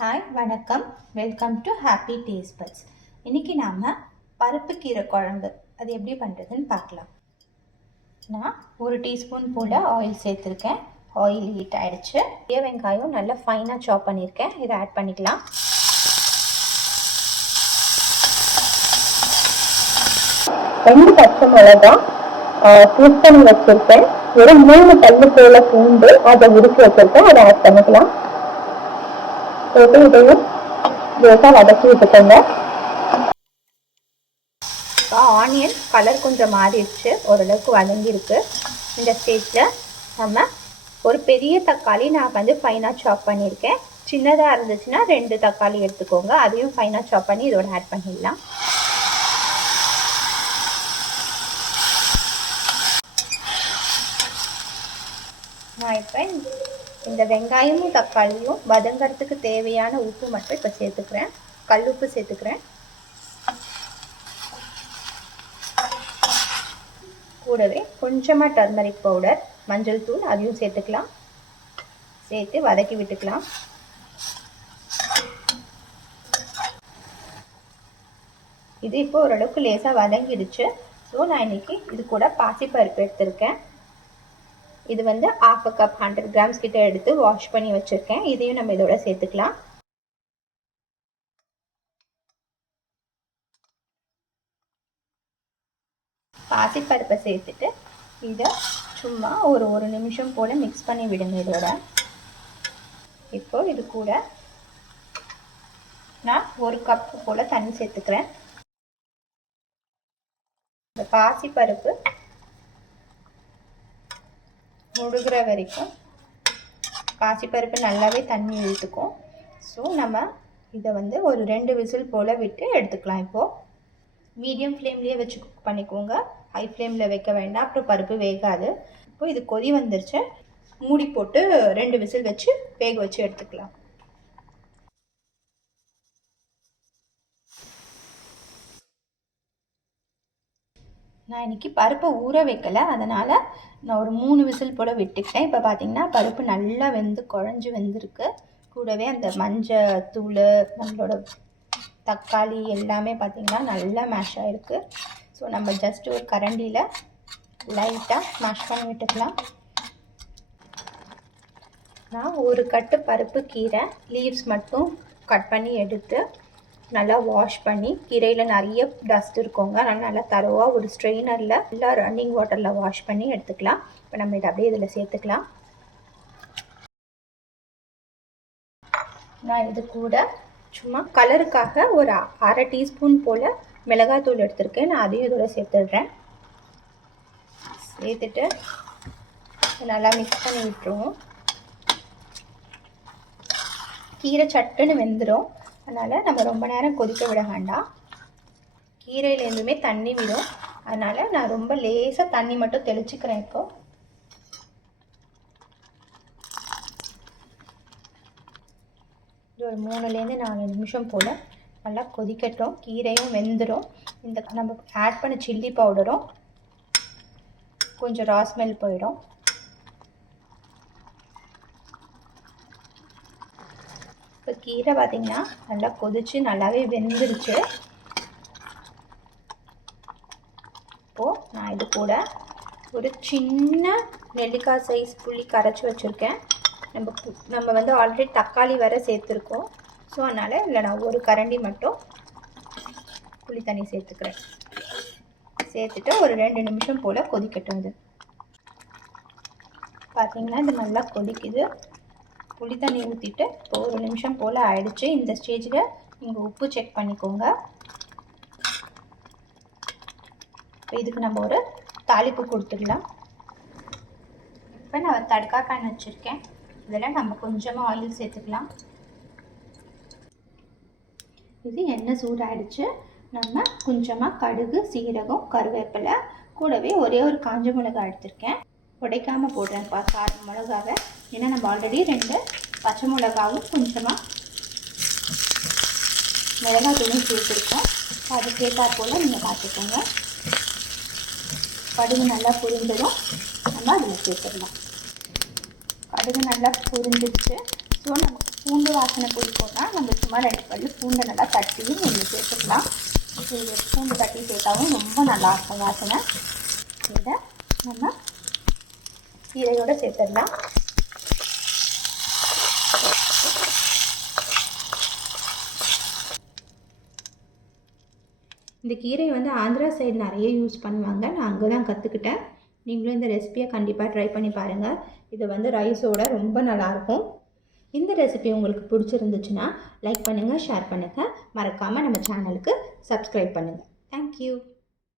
Hi வணக்கம், welcome to happy taste buds. இன்றைக்கி நாம் பருப்பு கீரை குழம்பு அது எப்படி பண்ணுறதுன்னு பார்க்கலாம். நான் 1 டீஸ்பூன் போல் ஆயில் சேர்த்துருக்கேன். ஆயில் ஹீட் ஆகிடுச்சு. பெரிய வெங்காயம் நல்லா ஃபைனாக சாப் பண்ணியிருக்கேன், இதை ஆட் பண்ணிக்கலாம். ரெண்டு பச்சை மிளகாய் யூஸ் பண்ணி வச்சுருக்கேன். ஒரு 3 பல்லு போல் பூண்டு அதை உரிச்சு வச்சுருக்கேன், அதை ஆட் பண்ணிக்கலாம். இதையும் லேசாக வதக்கி விட்டுக்கோங்க. ஆனியன் கலர் கொஞ்சம் மாறிடுச்சு, ஓரளவுக்கு வதங்கியிருக்கு. இந்த ஸ்டேஜில் நம்ம ஒரு பெரிய தக்காளி நான் வந்து ஃபைனாக சாப் பண்ணியிருக்கேன். சின்னதாக இருந்துச்சுன்னா 2 தக்காளி எடுத்துக்கோங்க, அதையும் ஃபைனாக சாப் பண்ணி இதோட ஆட் பண்ணிடலாம். நான் இப்போ இந்த வெங்காயமும் தக்காளியும் வதங்கிறதுக்கு தேவையான உப்பு மட்டும் இப்போ சேர்த்துக்கிறேன். கல் உப்பு சேர்த்துக்கிறேன். கூடவே கொஞ்சமாக டர்மரிக் பவுடர், மஞ்சள் தூள் அதையும் சேர்த்துக்கலாம். சேர்த்து வதக்கி விட்டுக்கலாம். இது இப்போ ஓரளவுக்கு லேசாக வதங்கிடுச்சு. ஸோ நான் இன்னைக்கு இது கூட பாசிப்பருப்பு எடுத்திருக்கேன். இது வந்து 1/2 கப் 100 கிராம்ஸ் கிட்ட எடுத்து வாஷ் பண்ணி வச்சுருக்கேன். இதையும் நம்ம இதோட சேர்த்துக்கலாம். பாசிப்பருப்பை சேர்த்துட்டு இதை சும்மா ஒரு நிமிஷம் போல் மிக்ஸ் பண்ணி விடுங்க இதோட. இப்போ இது கூட நான் 1 கப்பு போல் தண்ணி சேர்த்துக்கிறேன். இந்த பாசிப்பருப்பு முழுகிற வரைக்கும் பாசிப்பருப்பு நல்லாவே தண்ணி இழுத்துக்கும். ஸோ நம்ம இதை வந்து ஒரு 2 விசில் போல் விட்டு எடுத்துக்கலாம். இப்போது மீடியம் ஃப்ளேம்லேயே வச்சு குக் பண்ணிக்கோங்க, ஹை ஃப்ளேமில் வைக்க வேண்டாம், அப்புறம் பருப்பு வேகாது. இப்போ இது கொதி வந்துருச்சு, மூடி போட்டு 2 விசில் வச்சு வேக வச்சு எடுத்துக்கலாம். நான் இன்றைக்கி பருப்பை ஊற வைக்கலை, அதனால் நான் ஒரு 3 விசில் போல் விட்டுக்கிட்டேன். இப்போ பார்த்திங்கன்னா பருப்பு நல்லா குழஞ்சி வெந்திருக்கு. கூடவே அந்த மஞ்சள் தூள், நம்மளோட தக்காளி எல்லாமே பார்த்திங்கன்னா நல்லா மேஷ் ஆகிருக்கு. ஸோ நம்ம ஜஸ்ட் ஒரு கரண்டியில் லைட்டாக மேஷ் பண்ணி விட்டுக்கலாம். நான் ஒரு கட்டு பருப்பு கீரை லீவ்ஸ் மட்டும் கட் பண்ணி எடுத்து நல்லா வாஷ் பண்ணி, கீரையில் நிறைய டஸ்ட் இருக்குங்க, அதனால் நல்லா தரோவாக ஒரு ஸ்ட்ரெயினரில் நல்லா ரன்னிங் வாட்டரில் வாஷ் பண்ணி எடுத்துக்கலாம். இப்போ நம்ம இதை அப்படியே இதில் சேர்த்துக்கலாம். நான் இது கூட சும்மா கலருக்காக ஒரு 1/2 டீஸ்பூன் போல் மிளகாத்தூள் எடுத்திருக்கேன், நான் அதையும் இதோட சேர்த்துடுறேன். சேர்த்துட்டு நல்லா மிக்ஸ் பண்ணி விட்டுருவோம். கீரை சட்டுன்னு வெந்துடும், அதனால் நம்ம ரொம்ப நேரம் கொதிக்க விட வேண்டாம். கீரையிலேருந்துமே தண்ணி விடும், அதனால் நான் ரொம்ப லேசாக தண்ணி மட்டும் தெளிச்சுக்கிறேன். இப்போது ஒரு 3-4 நிமிஷம் போல் நல்லா கொதிக்கட்டும். கீரையும் வெந்துடும். இந்த நம்ம ஆட் பண்ண சில்லி பவுடரும் கொஞ்சம் ரா ஸ்மெல் போயிடும். இப்போ கீரை பார்த்திங்கன்னா நல்லா கொதிச்சு நல்லாவே வெந்துருச்சு. இப்போது நான் இது கூட ஒரு சின்ன நெல்லிக்காய் சைஸ் புளி கரைச்சி வச்சுருக்கேன். நம்ம வந்து ஆல்ரெடி தக்காளி வேறு சேர்த்துருக்கோம். ஸோ அதனால் இல்லை, நான் ஒரு கரண்டி மட்டும் புளி தண்ணி சேர்த்துக்கிறேன். சேர்த்துட்டு ஒரு 2 நிமிஷம் போல் கொதிக்கட்டும். இது பார்த்திங்கன்னா இது நல்லா கொதிக்குது. புளி தண்ணி ஊற்றிட்டு இப்போ 1 நிமிஷம் போல் ஆயிடுச்சு. இந்த ஸ்டேஜில் நீங்கள் உப்பு செக் பண்ணிக்கோங்க. இப்போ இதுக்கு நம்ம ஒரு தாளிப்பு கொடுத்துடலாம். இப்போ நான் ஒரு தடுக்கா பேன் வச்சுருக்கேன், இதில் நம்ம கொஞ்சமாக ஆயில் சேர்த்துக்கலாம். இது எண்ணெய் சூடாகிடுச்சு. நம்ம கொஞ்சமாக கடுகு, சீரகம், கருவேப்பிலை, கூடவே ஒரே ஒரு காஞ்ச மிளகாய் எடுத்திருக்கேன். உடைக்காமல் போடுறேன் மிளகாவை, ஏன்னா நம்ம ஆல்ரெடி 2 பச்சை மிளகாவும் கொஞ்சமாக மிளகாத்தூளும் சேர்த்துருக்கோம். அதுக்கேற்றாற் போல் நீங்கள் பார்த்துக்கோங்க. கடுகு நல்லா பொரிஞ்சதும் நம்ம அதில் சேர்த்துடலாம். கடுகு நல்லா பொரிஞ்சிடுச்சு. ஸோ நம்ம பூண்டு வாசனை பிடிக்கும்னா நம்ம சும்மா 2 பல்லு பூண்டை நல்லா தட்டியும் நீங்கள் சேர்த்துக்கலாம். இது பூண்டு தட்டி சேர்த்தாவும் ரொம்ப நல்லாயிருக்கும் வாசனை. இதை நம்ம கீரையோடு சேர்த்துடலாம். இந்த கீரை வந்து ஆந்திரா சைடு நிறைய யூஸ் பண்ணுவாங்க. நான் அங்கே தான் கற்றுக்கிட்டேன். நீங்களும் இந்த ரெசிபியை கண்டிப்பாக ட்ரை பண்ணி பாருங்கள். இது வந்து ரைஸோட ரொம்ப நல்லாயிருக்கும். இந்த ரெசிபி உங்களுக்கு பிடிச்சிருந்துச்சுன்னா லைக் பண்ணுங்கள், ஷேர் பண்ணுங்கள், மறக்காமல் நம்ம சேனலுக்கு சப்ஸ்கிரைப் பண்ணுங்கள். தேங்க்யூ.